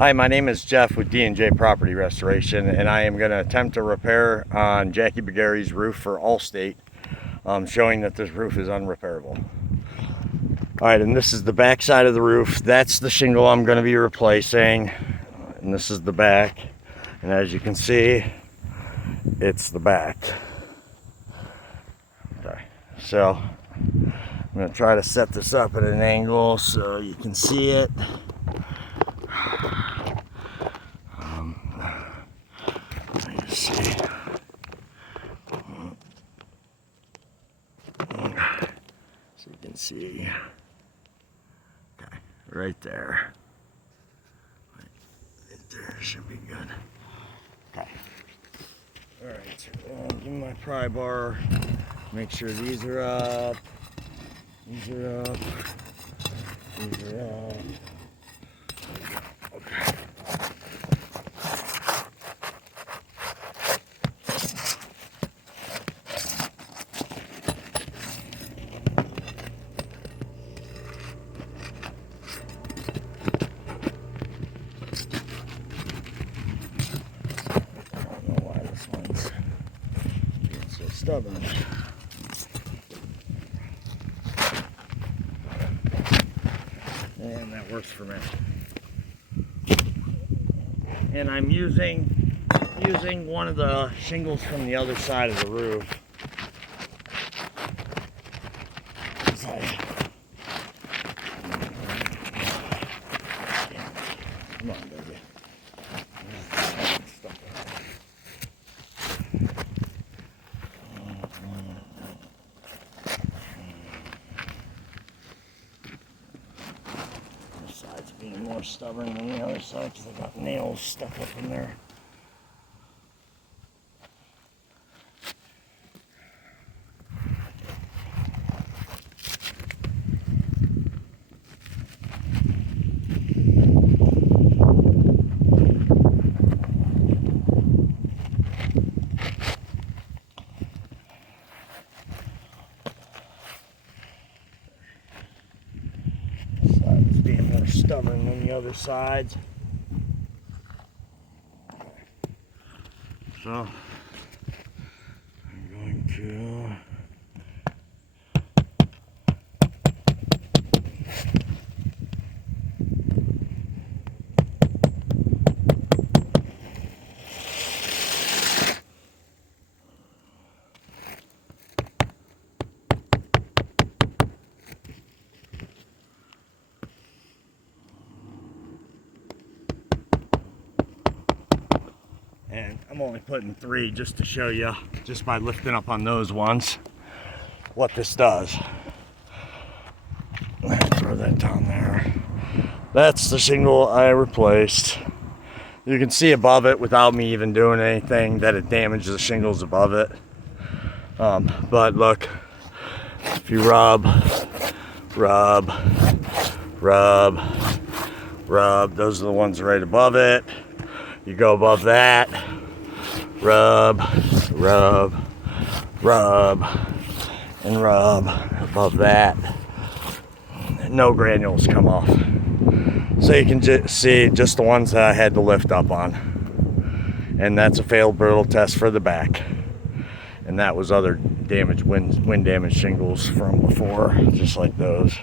Hi, my name is Jeff with D&J Property Restoration, and I am going to attempt a repair on Jackie Begary's roof for Allstate, showing that this roof is unrepairable. Alright, and this is the back side of the roof. That's the shingle I'm going to be replacing, and this is the back. And as you can see, it's the back. Okay, so I'm going to try to set this up at an angle so you can see it. See. So you can see, okay, right there. Right there should be good. Okay. All right, so give me my pry bar. Make sure these are up. These are up. These are up. Okay. Stubborn. And that works for me. And I'm using one of the shingles from the other side of the roof. Come on, baby. Being more stubborn than the other side because I got nails stuck up in there. Being more stubborn than the other sides. So I'm going to and I'm only putting 3 just to show you, just by lifting up on those ones, what this does. Throw that down there. That's the shingle I replaced. You can see above it, without me even doing anything, that it damaged the shingles above it. But look, if you rub, those are the ones right above it. You go above that, rub, and rub above that. No granules come off. So you can see just the ones that I had to lift up on. And that's a failed brittle test for the back. And that was other damaged wind damaged shingles from before, just like those.